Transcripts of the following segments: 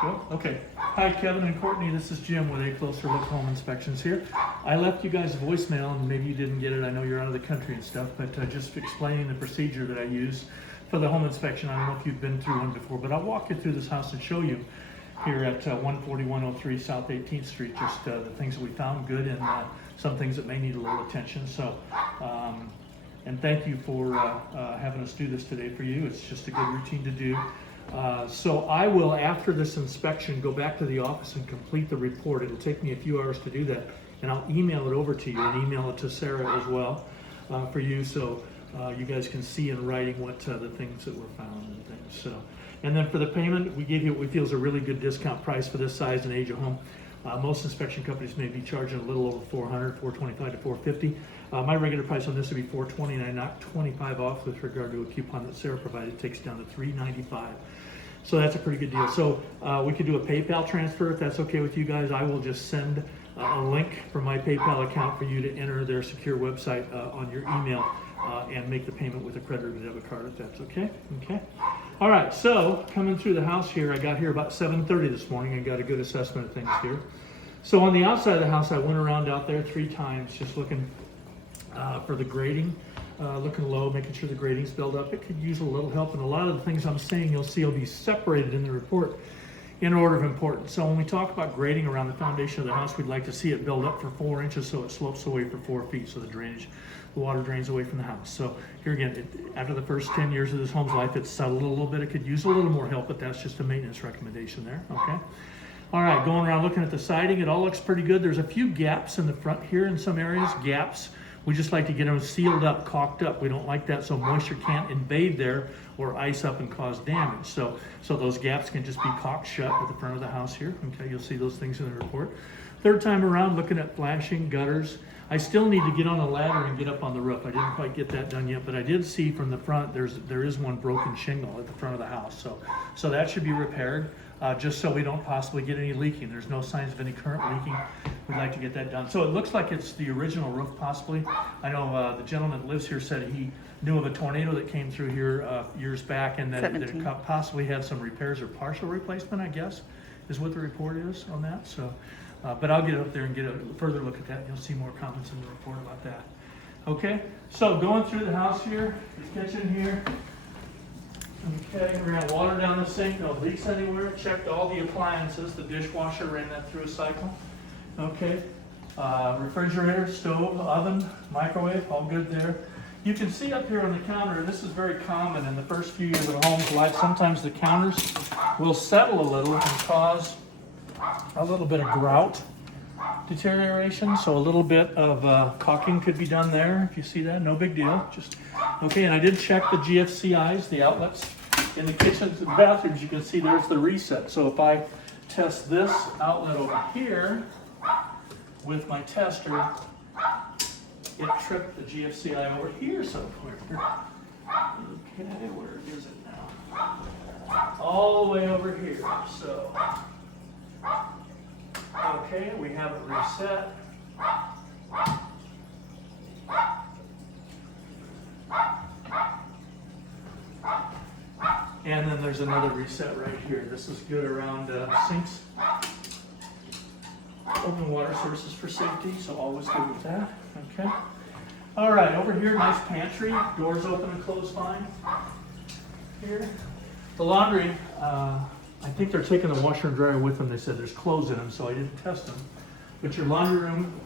Cool. Okay. Hi, Kevin and Courtney. This is Jim with A Closer Look Home Inspections here. I left you guys a voicemail, and maybe you didn't get it. I know you're out of the country and stuff, but just explaining the procedure that I use for the home inspection. I don't know if you've been through one before, but I'll walk you through this house and show you here at 14103 South 18th Street, just the things that we found good and some things that may need a little attention. So, and thank you for having us do this today for you. It's just a good routine to do. So I will, after this inspection, go back to the office and complete the report. It'll take me a few hours to do that, and I'll email it over to you and email it to Sarah as well for you, so you guys can see in writing what the things that were found and things. So, and then for the payment, we gave you what we feel is a really good discount price for this size and age of home. Most inspection companies may be charging a little over $400, $425 to $450. My regular price on this would be $420, and I knocked $25 off with regard to a coupon that Sarah provided. It takes it down to $395. So that's a pretty good deal. So we could do a PayPal transfer if that's okay with you guys. I will just send a link from my PayPal account for you to enter their secure website on your email and make the payment with a credit or debit card if that's okay. Okay. All right. So coming through the house here, I got here about 7:30 this morning and got a good assessment of things here. So on the outside of the house, I went around out there 3 times just looking for the grading. Looking low, making sure the grading's built up. It could use a little help, and a lot of the things I'm saying you'll see will be separated in the report in order of importance. So when we talk about grading around the foundation of the house, we'd like to see it build up for 4 inches so it slopes away for 4 feet, so the water drains away from the house. So here again, after the first 10 years of this home's life, it's settled a little bit. It could use a little more help, but that's just a maintenance recommendation there, okay? All right, going around looking at the siding, it all looks pretty good. There's a few gaps in the front here in some areas, gaps. We just like to get them sealed up, caulked up. We don't like that so moisture can't invade there or ice up and cause damage. So those gaps can just be caulked shut at the front of the house here. Okay, you'll see those things in the report. Third time around, looking at flashing gutters. I still need to get on a ladder and get up on the roof. I didn't quite get that done yet, but I did see from the front there is one broken shingle at the front of the house. So that should be repaired. Just so we don't possibly get any leaking. There's no signs of any current leaking. We'd like to get that done. So it looks like it's the original roof possibly. I know the gentleman that lives here said he knew of a tornado that came through here years back, and that it possibly had some repairs or partial replacement, I guess, is what the report is on that. So, but I'll get up there and get a further look at that. You'll see more comments in the report about that. Okay, so going through the house here, the kitchen here. Okay, we're gonna water down the sink, no leaks anywhere. Checked all the appliances, the dishwasher, ran that through a cycle. Okay, refrigerator, stove, oven, microwave, all good there. You can see up here on the counter, this is very common in the first few years of a home's life, sometimes the counters will settle a little and cause a little bit of grout deterioration, so a little bit of caulking could be done there. If you see that, no big deal. Just okay. And I did check the GFCIs, the outlets in the kitchens and bathrooms. You can see there's the reset. So if I test this outlet over here with my tester, it tripped the GFCI over here somewhere. Okay, where is it now? All the way over here. So. Okay, we have it reset. And then there's another reset right here. This is good around sinks. Open water sources for safety, so always good with that. Okay. All right, over here, nice pantry. Doors open and close fine. Here. The laundry, I think they're taking the washer and dryer with them. They said there's clothes in them, so I didn't test them. But your laundry room,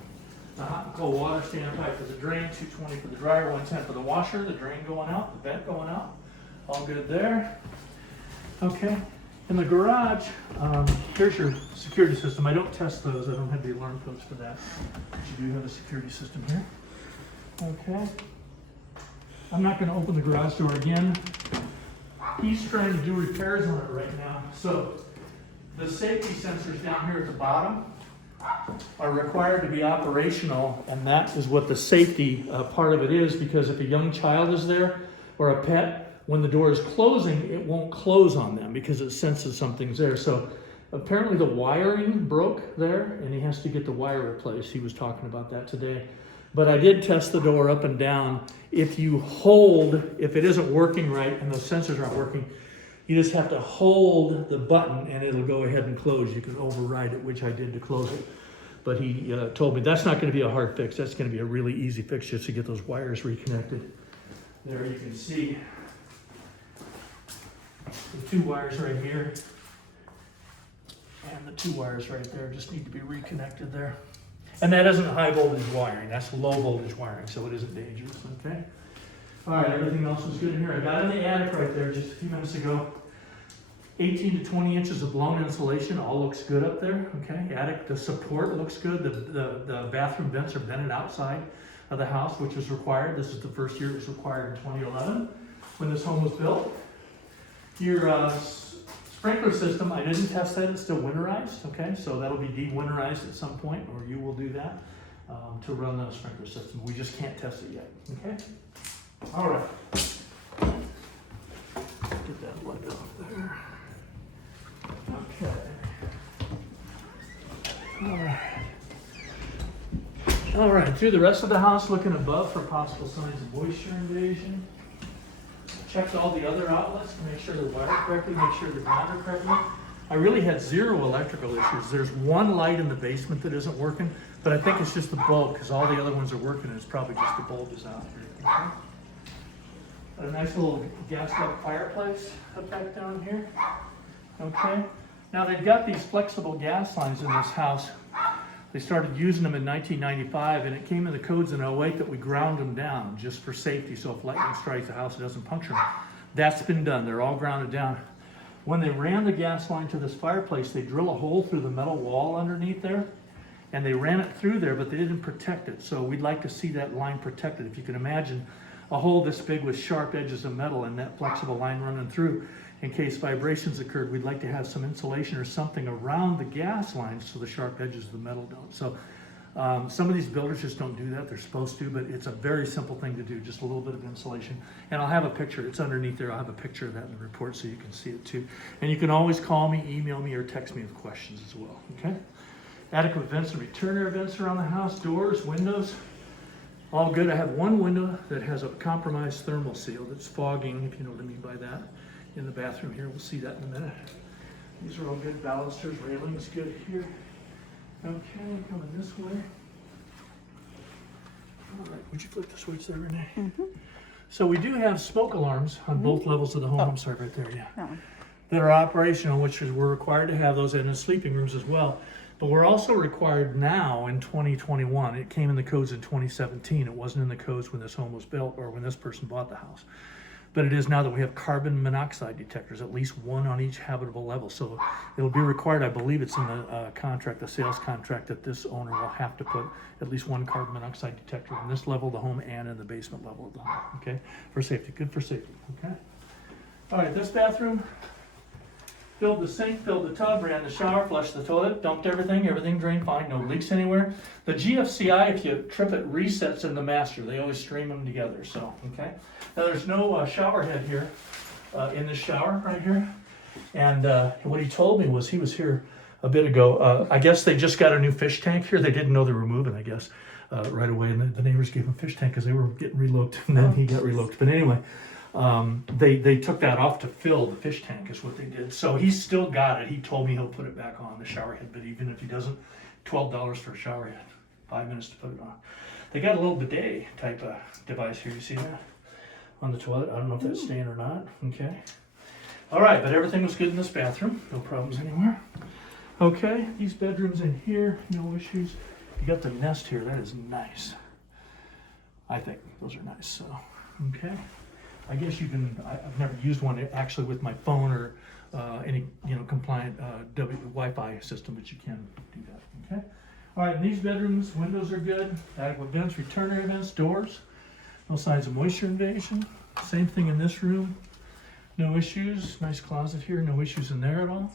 the hot and cold water standard pipe for the drain, $220 for the dryer, $110 for the washer, the drain going out, the vent going out. All good there. Okay. In the garage, here's your security system. I don't test those. I don't have the alarm codes for that. But you do have a security system here. Okay. I'm not going to open the garage door again. He's trying to do repairs on it right now. So the safety sensors down here at the bottom are required to be operational, and that is what the safety part of it is, because if a young child is there or a pet, when the door is closing, it won't close on them because it senses something's there. So apparently the wiring broke there, and he has to get the wire replaced. He was talking about that today. But I did test the door up and down. If you hold, if it isn't working right and those sensors aren't working, You just have to hold the button and it'll go ahead and close. You can override it, which I did to close it. But he told me that's not going to be a hard fix. That's going to be a really easy fix just to get those wires reconnected. There you can see the 2 wires right here and the 2 wires right there just need to be reconnected there. And that isn't high voltage wiring, that's low voltage wiring, so it isn't dangerous, okay? All right, everything else was good in here. I got in the attic right there just a few minutes ago. 18 to 20 inches of blown insulation, all looks good up there, okay? Attic, the support looks good. The bathroom vents are vented outside of the house, which is required. This is the first year it was required in 2011 when this home was built. Your sprinkler system, I didn't test that, it's still winterized, okay? So that'll be de-winterized at some point, or you will do that to run the sprinkler system. We just can't test it yet, okay? All right. Get that light off there. Okay. All right, through the rest of the house, looking above for possible signs of moisture invasion. Checked all the other outlets to make sure they're wired correctly, make sure they're grounded correctly. I really had 0 electrical issues. There's 1 light in the basement that isn't working, but I think it's just the bulb because all the other ones are working and it's probably just the bulb is out here. Okay? A nice little gas-like fireplace up back down here. Okay. Now they've got these flexible gas lines in this house. They started using them in 1995 and it came in the codes in 08 that we ground them down just for safety. So if lightning strikes the house, it doesn't puncture them. That's been done. They're all grounded down. When they ran the gas line to this fireplace, they drill a hole through the metal wall underneath there and they ran it through there, but they didn't protect it. So we'd like to see that line protected. If you can imagine a hole this big with sharp edges of metal and that flexible line running through, in case vibrations occurred, we'd like to have some insulation or something around the gas lines so the sharp edges of the metal don't. So some of these builders just don't do that. They're supposed to, but it's a very simple thing to do, just a little bit of insulation. And I'll have a picture. It's underneath there. I'll have a picture of that in the report so you can see it too. And you can always call me, email me, or text me with questions as well, okay? Adequate vents and return air vents around the house, doors, windows, all good. I have 1 window that has a compromised thermal seal that's fogging, if you know what I mean by that. In the bathroom here, we'll see that in a minute. These are all good. Balusters, railings good here. Okay, coming this way. All right, would you flip the switch there, Renee? Mm-hmm. So we do have smoke alarms on both levels of the home. I'm sorry, right there, yeah. Oh. That are operational, which is we're required to have those in the sleeping rooms as well. But we're also required now in 2021. It came in the codes in 2017. It wasn't in the codes when this home was built or when this person bought the house. But it is now that we have carbon monoxide detectors, at least 1 on each habitable level. So it'll be required, I believe it's in the contract, the sales contract, that this owner will have to put at least 1 carbon monoxide detector in this level of the home and in the basement level of the home, okay? For safety, good for safety, okay? All right, this bathroom, filled the sink, filled the tub, ran the shower, flushed the toilet, dumped everything drained fine, no leaks anywhere. The GFCI, if you trip it, resets in the master. They always stream them together, so, okay? Now there's no shower head here in the shower right here. And what he told me was he was here a bit ago. I guess they just got a new fish tank here. They didn't know they were moving, I guess, right away. And the neighbors gave him a fish tank because they were getting reloked and then he got reloked. But anyway, they took that off to fill the fish tank is what they did. So he's still got it. He told me he'll put it back on the shower head, but even if he doesn't, $12 for a shower head, 5 minutes to put it on. They got a little bidet type of device here. You see that on the toilet? I don't know if that's staying or not. Okay. All right, but everything was good in this bathroom. No problems anywhere. Okay, these bedrooms in here, no issues. You got the Nest here. That is nice. I think those are nice. So, okay. I guess you can. I've never used one actually with my phone or any compliant Wi-Fi system, but you can do that. Okay. All right. In these bedrooms, windows are good. Adequate vents, return air vents, doors. No signs of moisture invasion. Same thing in this room. No issues. Nice closet here. No issues in there at all.